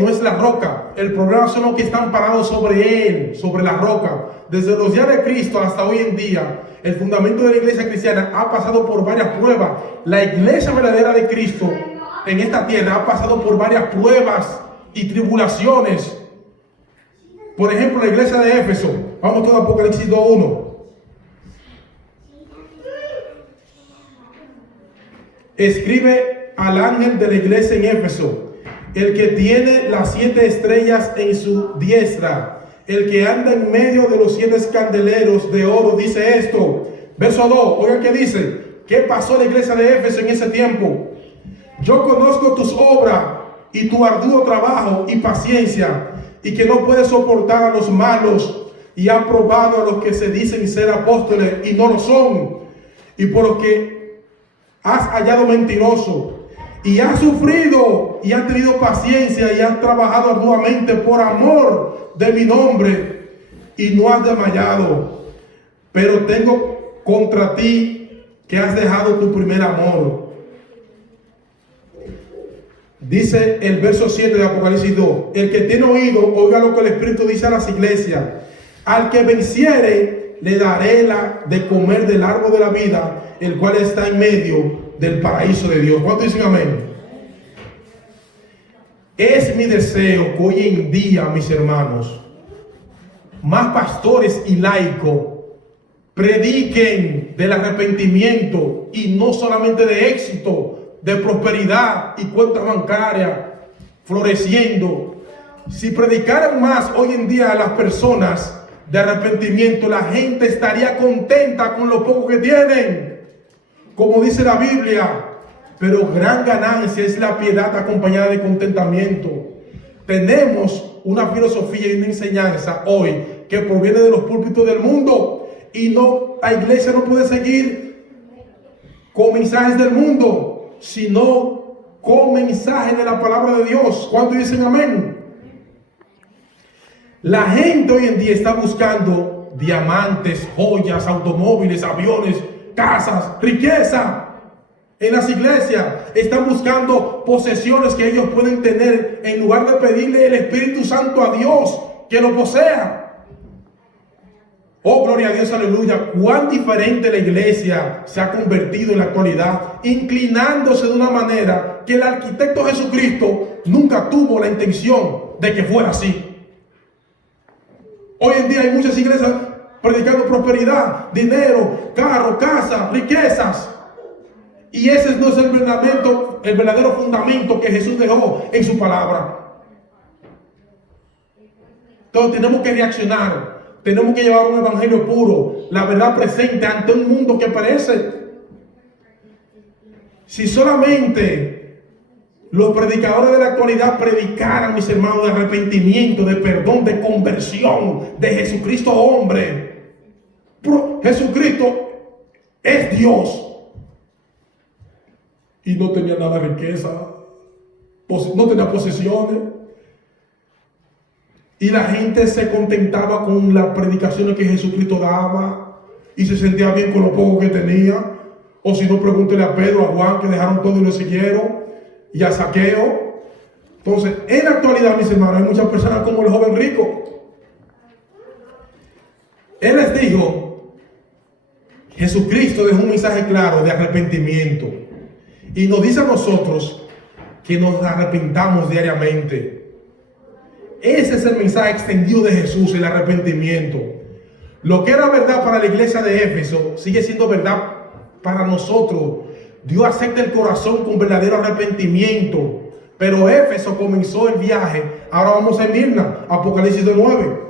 no es la roca. El problema son los que están parados sobre él, sobre la roca. Desde los días de Cristo hasta hoy en día, el fundamento de la iglesia cristiana ha pasado por varias pruebas. La iglesia verdadera de Cristo en esta tierra ha pasado por varias pruebas y tribulaciones. Por ejemplo, la iglesia de Éfeso. Vamos todo a Apocalipsis 2:1. Escribe al ángel de la iglesia en Éfeso, el que tiene las 7 estrellas en su diestra, el que anda en medio de los 7 candeleros de oro, dice esto. Verso 2, oigan qué dice. ¿Qué pasó en la iglesia de Éfeso en ese tiempo? Yo conozco tus obras y tu arduo trabajo y paciencia, y que no puedes soportar a los malos, y has probado a los que se dicen ser apóstoles y no lo son, y por los que has hallado mentiroso, y has sufrido y has tenido paciencia y has trabajado arduamente por amor de mi nombre y no has desmayado. Pero tengo contra ti que has dejado tu primer amor. Dice el verso 7 de Apocalipsis 2: el que tiene oído, oiga lo que el Espíritu dice a las iglesias. Al que venciere, le daré de comer del árbol de la vida, el cual está en medio del paraíso de Dios. ¿Cuántos dicen amén? Es mi deseo que hoy en día, mis hermanos, más pastores y laicos prediquen del arrepentimiento, y no solamente de éxito, de prosperidad y cuentas bancarias floreciendo. Si predicaran más hoy en día a las personas de arrepentimiento, la gente estaría contenta con lo poco que tienen. Como dice la Biblia, pero gran ganancia es la piedad acompañada de contentamiento. Tenemos una filosofía y una enseñanza hoy que proviene de los púlpitos del mundo, y no, la iglesia no puede seguir con mensajes del mundo, sino con mensajes de la palabra de Dios. ¿Cuántos dicen amén? La gente hoy en día está buscando diamantes, joyas, automóviles, aviones, casas, riqueza. En las iglesias están buscando posesiones que ellos pueden tener, en lugar de pedirle el Espíritu Santo a Dios que lo posea. Oh, gloria a Dios, aleluya. Cuán diferente la iglesia se ha convertido en la actualidad, inclinándose de una manera que el arquitecto Jesucristo nunca tuvo la intención de que fuera así. Hoy en día hay muchas iglesias predicando prosperidad, dinero, carro, casa, riquezas. Y ese no es el verdadero fundamento que Jesús dejó en su palabra. Entonces tenemos que reaccionar. Tenemos que llevar un evangelio puro, la verdad presente ante un mundo que perece. Si solamente los predicadores de la actualidad predicaran, mis hermanos, de arrepentimiento, de perdón, de conversión, de Jesucristo hombre. Jesucristo es Dios. Y no tenía nada de riqueza, no tenía posesiones. Y la gente se contentaba con las predicaciones que Jesucristo daba y se sentía bien con lo poco que tenía. O si no, pregúntele a Pedro, a Juan, que dejaron todo y lo siguieron, y a Zaqueo. Entonces, en la actualidad, mis hermanos, hay muchas personas como el joven rico. Él les dijo, Jesucristo dejó un mensaje claro de arrepentimiento. Y nos dice a nosotros que nos arrepentamos diariamente. Ese es el mensaje extendido de Jesús, el arrepentimiento. Lo que era verdad para la iglesia de Éfeso sigue siendo verdad para nosotros. Dios acepta el corazón con verdadero arrepentimiento. Pero Éfeso comenzó el viaje. Ahora vamos a Mirna, Apocalipsis 9.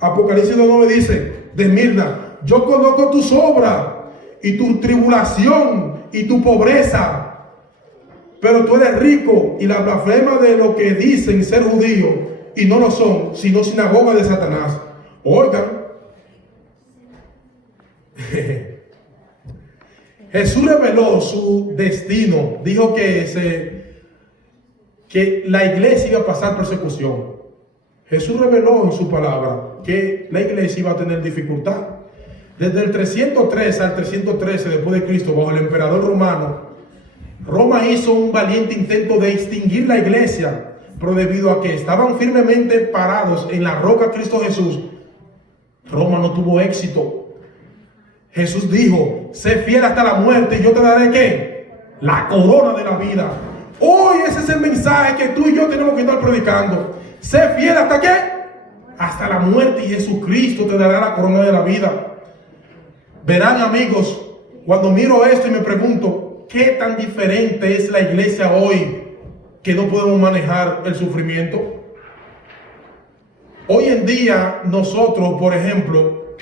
Apocalipsis 2:9 dice de Esmirna: yo conozco tus obras y tu tribulación y tu pobreza, pero tú eres rico y la blasfema de lo que dicen ser judíos y no lo son, sino sinagoga de Satanás. Oigan, Jesús reveló su destino. Dijo que la iglesia iba a pasar persecución. Jesús reveló en su palabra que la iglesia iba a tener dificultad. Desde el 303 al 313 después de Cristo, bajo el emperador romano, Roma hizo un valiente intento de extinguir la iglesia, pero debido a que estaban firmemente parados en la roca Cristo Jesús, Roma no tuvo éxito. Jesús dijo: sé fiel hasta la muerte y yo te daré ¿qué? La corona de la vida. Hoy ese es el mensaje que tú y yo tenemos que estar predicando. Sé fiel hasta ¿qué? Hasta la muerte, y Jesucristo te dará la corona de la vida. Verán, amigos, cuando miro esto y me pregunto qué tan diferente es la iglesia hoy, que no podemos manejar el sufrimiento. Hoy en día nosotros, por ejemplo,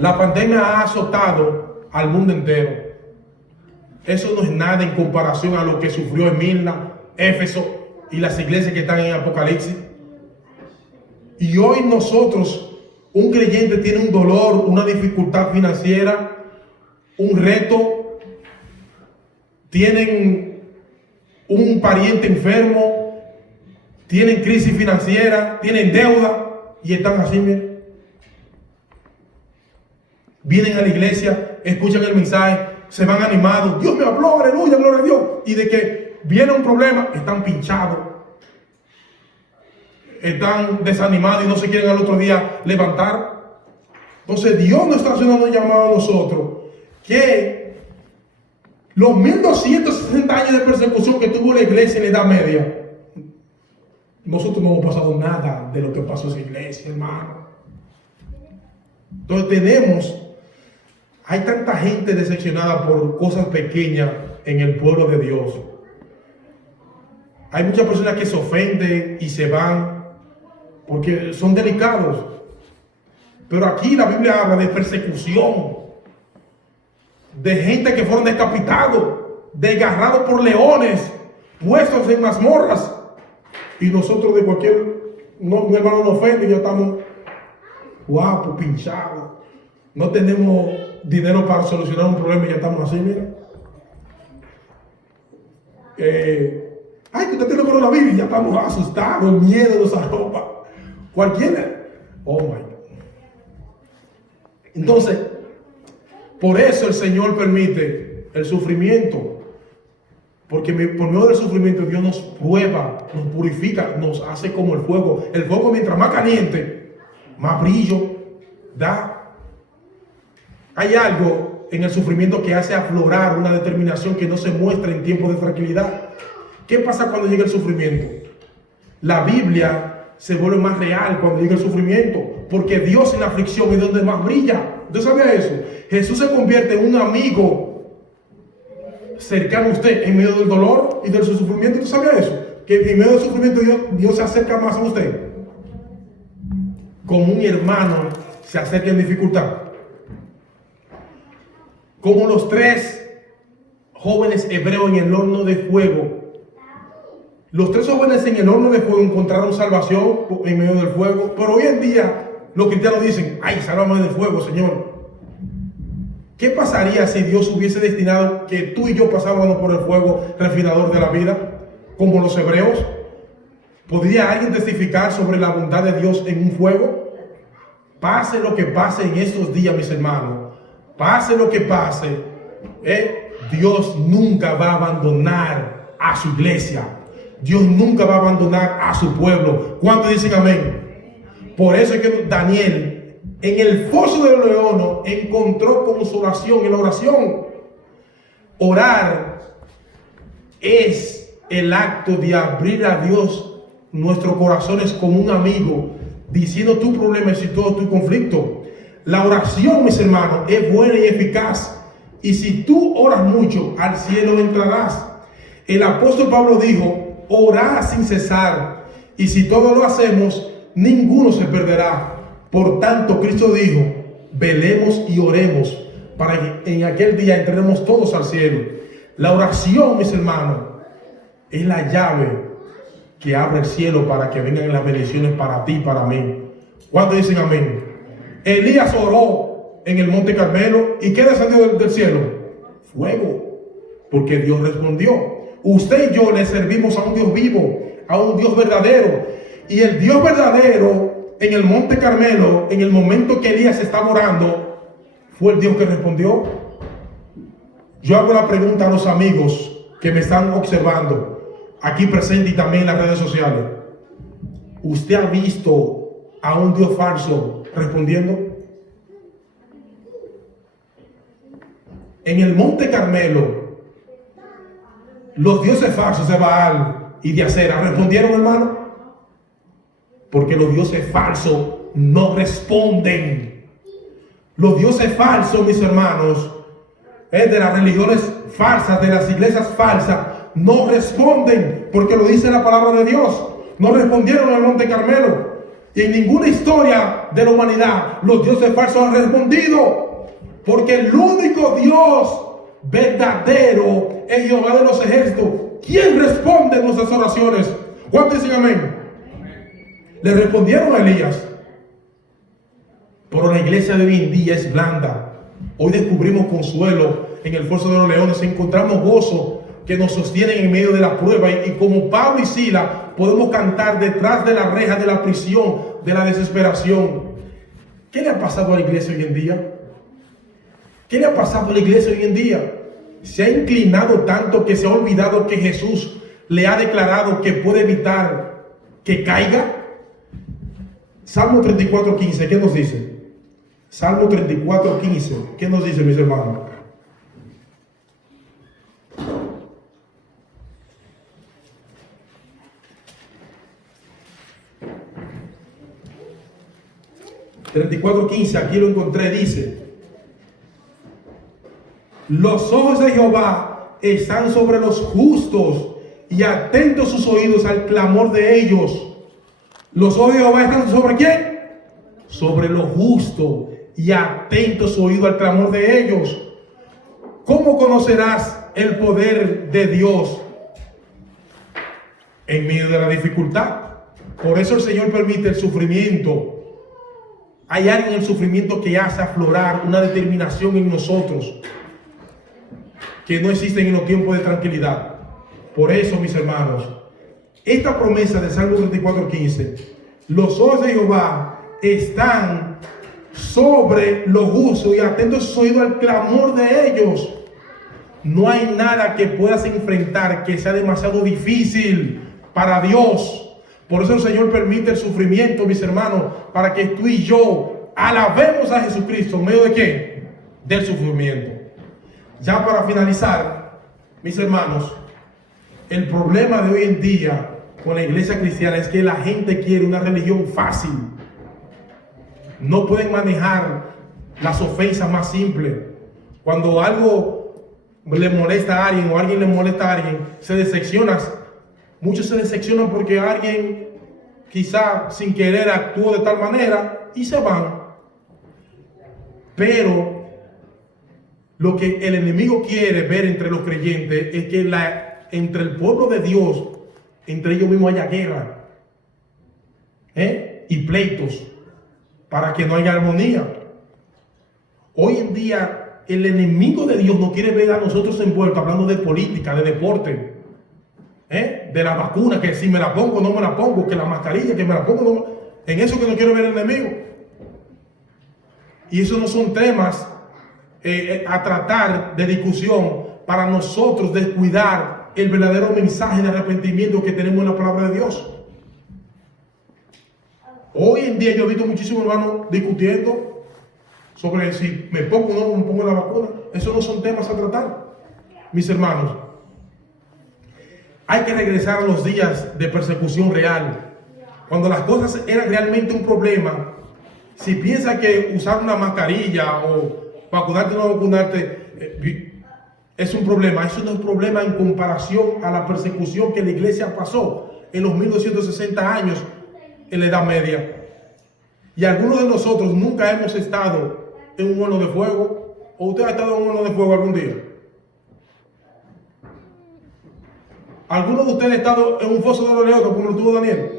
la pandemia ha azotado al mundo entero. Eso no es nada en comparación a lo que sufrió Esmirna, Éfeso y las iglesias que están en Apocalipsis. Y hoy nosotros, un creyente tiene un dolor, una dificultad financiera, un reto, tienen un pariente enfermo, tienen crisis financiera, tienen deuda y están así, miren. Vienen a la iglesia, escuchan el mensaje, se van animados. Dios me habló, aleluya, gloria a Dios. Y de que viene un problema, están pinchados, están desanimados y no se quieren al otro día levantar. Entonces Dios nos está haciendo un llamado a nosotros, que los 1260 años de persecución que tuvo la iglesia en la Edad Media, nosotros no hemos pasado nada de lo que pasó en esa iglesia, hermano. Entonces hay tanta gente decepcionada por cosas pequeñas en el pueblo de Dios. Hay muchas personas que se ofenden y se van porque son delicados. Pero aquí la Biblia habla de persecución, de gente que fueron decapitados, desgarrados por leones, puestos en mazmorras. Y nosotros de cualquier, mi hermano nos ofende y ya estamos guapos, pinchados. No tenemos dinero para solucionar un problema y ya estamos así, mira. Ay, que usted tiene coronavirus y ya estamos asustados, el miedo nos arropa. Cualquiera. Oh my God. Entonces, por eso el Señor permite el sufrimiento. Porque por medio del sufrimiento Dios nos prueba, nos purifica, nos hace como el fuego. El fuego, mientras más caliente, más brillo da. Hay algo en el sufrimiento que hace aflorar una determinación que no se muestra en tiempos de tranquilidad. ¿Qué pasa cuando llega el sufrimiento? La Biblia se vuelve más real cuando llega el sufrimiento, porque Dios en la aflicción es donde más brilla. ¿Usted sabía eso? Jesús se convierte en un amigo cercano a usted en medio del dolor y del sufrimiento. ¿Usted sabía eso? Que en medio del sufrimiento Dios se acerca más a usted, como un hermano se acerca en dificultad. Como los 3 jóvenes hebreos en el horno de fuego. Los 3 jóvenes en el horno de fuego encontraron salvación en medio del fuego. Pero hoy en día los cristianos dicen: ay, sálvame del fuego, Señor. ¿Qué pasaría si Dios hubiese destinado que tú y yo pasáramos por el fuego refinador de la vida, como los hebreos? ¿Podría alguien testificar sobre la bondad de Dios en un fuego? Pase lo que pase en estos días, mis hermanos, pase lo que pase, Dios nunca va a abandonar a su iglesia. Dios nunca va a abandonar a su pueblo. ¿Cuántos dicen amén? Por eso es que Daniel, en el foso del león, encontró como su oración, en la oración. Orar es el acto de abrir a Dios nuestros corazones como un amigo, diciendo tus problemas y todo tu conflicto. La oración, mis hermanos, es buena y eficaz. Y si tú oras mucho, al cielo entrarás. El apóstol Pablo dijo: orad sin cesar. Y si todo lo hacemos, ninguno se perderá. Por tanto, Cristo dijo, velemos y oremos para que en aquel día entremos todos al cielo. La oración, mis hermanos, es la llave que abre el cielo para que vengan las bendiciones para ti y para mí. ¿Cuántos dicen amén? Elías oró en el monte Carmelo, ¿y qué descendió del cielo? Fuego, porque Dios respondió. Usted y yo le servimos a un Dios vivo, a un Dios verdadero, y el Dios verdadero en el monte Carmelo, en el momento que Elías estaba orando, fue el Dios que respondió. Yo hago la pregunta a los amigos que me están observando aquí presente y también en las redes sociales. ¿Usted ha visto a un Dios falso respondiendo? En el monte Carmelo, los dioses falsos de Baal y de Acera respondieron, hermano, porque los dioses falsos no responden. Los dioses falsos, mis hermanos, de las religiones falsas, de las iglesias falsas, no responden, porque lo dice la palabra de Dios. No respondieron al monte Carmelo. Y en ninguna historia de la humanidad los dioses falsos han respondido, porque el único Dios verdadero es Jehová de los ejércitos. ¿Quién responde en nuestras oraciones? ¿Cuántos dicen amén? Le respondieron a Elías. Pero la iglesia de hoy en día es blanda. Hoy descubrimos consuelo en el foso de los leones, encontramos gozo que nos sostienen en medio de la prueba, y como Pablo y Silas podemos cantar detrás de las rejas de la prisión, de la desesperación. ¿Qué le ha pasado a la iglesia hoy en día? ¿Qué le ha pasado a la iglesia hoy en día? Se ha inclinado tanto que se ha olvidado que Jesús le ha declarado que puede evitar que caiga. Salmo 34:15, ¿qué nos dice? Salmo 34:15, ¿qué nos dice, mis hermanos? Aquí lo encontré, dice: los ojos de Jehová están sobre los justos y atentos sus oídos al clamor de ellos. Los ojos de Jehová están sobre ¿quién? Sobre los justos y atentos su oído al clamor de ellos. ¿Cómo conocerás el poder de Dios? En medio de la dificultad. Por eso el Señor permite el sufrimiento. Hay algo en el sufrimiento que hace aflorar una determinación en nosotros que no existen en los tiempos de tranquilidad. Por eso, mis hermanos, esta promesa de Salmo 34:15, los ojos de Jehová están sobre los justos y atentos sus oídos al clamor de ellos. No hay nada que puedas enfrentar que sea demasiado difícil para Dios. Por eso el Señor permite el sufrimiento, mis hermanos, para que tú y yo alabemos a Jesucristo en medio de ¿qué? Del sufrimiento. Ya para finalizar, mis hermanos, el problema de hoy en día con la iglesia cristiana es que la gente quiere una religión fácil. No pueden manejar las ofensas más simples. Cuando algo le molesta a alguien o alguien le molesta a alguien, se decepcionan. Muchos se decepcionan porque alguien quizá sin querer actuó de tal manera y se van. Pero lo que el enemigo quiere ver entre los creyentes es que entre el pueblo de Dios, entre ellos mismos haya guerra y pleitos, para que no haya armonía. Hoy en día el enemigo de Dios no quiere ver a nosotros envueltos hablando de política, de deporte, de la vacuna, que si me la pongo no me la pongo, que la mascarilla, que me la pongo no. En eso que no quiere ver el enemigo. Y esos no son temas a tratar de discusión para nosotros descuidar el verdadero mensaje de arrepentimiento que tenemos en la palabra de Dios. Hoy en día yo he visto muchísimos hermanos discutiendo sobre si me pongo o no me pongo la vacuna. Esos no son temas a tratar, mis hermanos. Hay que regresar a los días de persecución real, cuando las cosas eran realmente un problema. Si piensas que usar una mascarilla o vacunarte o no vacunarte es un problema, eso no es un problema en comparación a la persecución que la iglesia pasó en los 1260 años en la Edad Media. Y algunos de nosotros nunca hemos estado en un horno de fuego. ¿O usted ha estado en un horno de fuego algún día? ¿Alguno de ustedes ha estado en un foso de los leones como lo tuvo Daniel?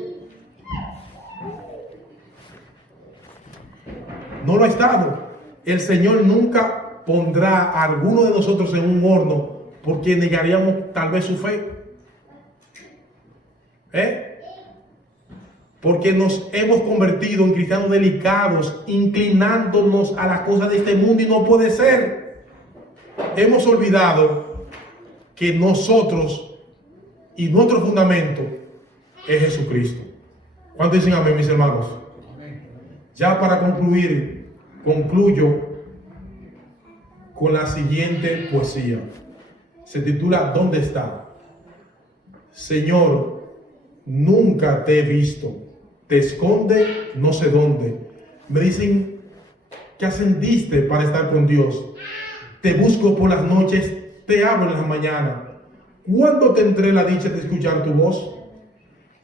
No lo ha estado. El Señor nunca pondrá a alguno de nosotros en un horno porque negaríamos tal vez su fe. Porque nos hemos convertido en cristianos delicados, inclinándonos a las cosas de este mundo, y no puede ser. Hemos olvidado que nosotros y nuestro fundamento es Jesucristo. ¿Cuántos dicen amén, mis hermanos? Ya para concluir, concluyo con la siguiente poesía. Se titula ¿Dónde está? Señor, nunca te he visto. Te esconde no sé dónde. Me dicen que ascendiste para estar con Dios. Te busco por las noches, te hablo en la mañana. ¿Cuándo tendré la dicha de escuchar tu voz?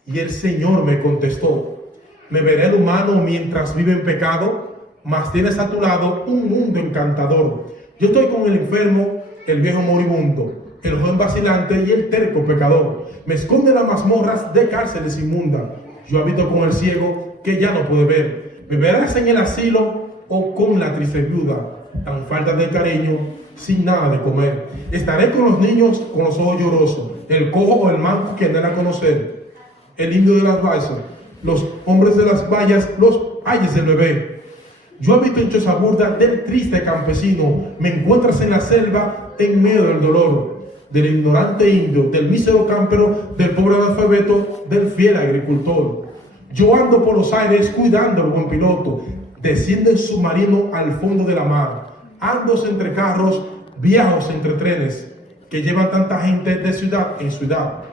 Y el Señor me contestó: me veré el humano mientras vive en pecado, mas tienes a tu lado un mundo encantador. Yo estoy con el enfermo, el viejo moribundo, el joven vacilante y el terco pecador. Me esconde en las mazmorras de cárceles inmundas. Yo habito con el ciego que ya no puede ver. Me verás en el asilo o con la triste viuda, tan falta de cariño, sin nada de comer. Estaré con los niños con los ojos llorosos, el cojo o el manco que andan a conocer, el indio de las balsas, los hombres de las vallas, los ayes del bebé. Yo habito en choza burda del triste campesino. Me encuentras en la selva en medio del dolor, del ignorante indio, del mísero campero, del pobre analfabeto, del fiel agricultor. Yo ando por los aires cuidando al buen piloto. Desciende en submarino al fondo de la mar. Ando entre carros, viajos entre trenes que llevan tanta gente de ciudad en ciudad.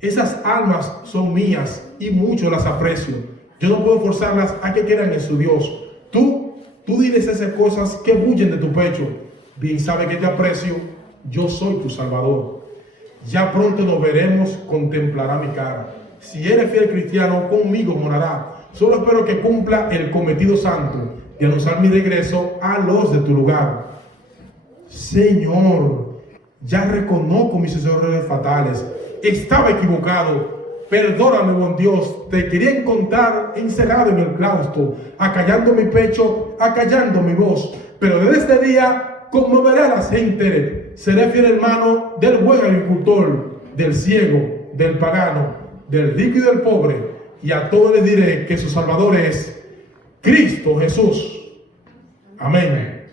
Esas almas son mías y mucho las aprecio. Yo no puedo forzarlas a que crean en su Dios. Tú diles esas cosas que bullen de tu pecho. Bien sabe que te aprecio, yo soy tu Salvador. Ya pronto nos veremos, contemplará mi cara. Si eres fiel cristiano, conmigo morará. Solo espero que cumpla el cometido santo de anunciar mi regreso a los de tu lugar. Señor, ya reconozco mis errores fatales. Estaba equivocado. Perdóname, buen Dios. Te quería encontrar encerrado en el claustro, acallando mi pecho, acallando mi voz. Pero desde este día conmoveré a la gente. Seré fiel hermano del buen agricultor, del ciego, del pagano, del rico y del pobre. Y a todos les diré que su Salvador es Cristo Jesús. Amén.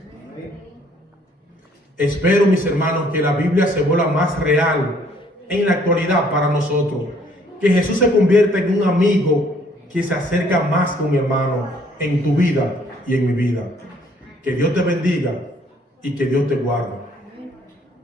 Espero, mis hermanos, que la Biblia se vuelva más real en la actualidad para nosotros. Que Jesús se convierta en un amigo que se acerca más que un hermano en tu vida y en mi vida. Que Dios te bendiga y que Dios te guarde.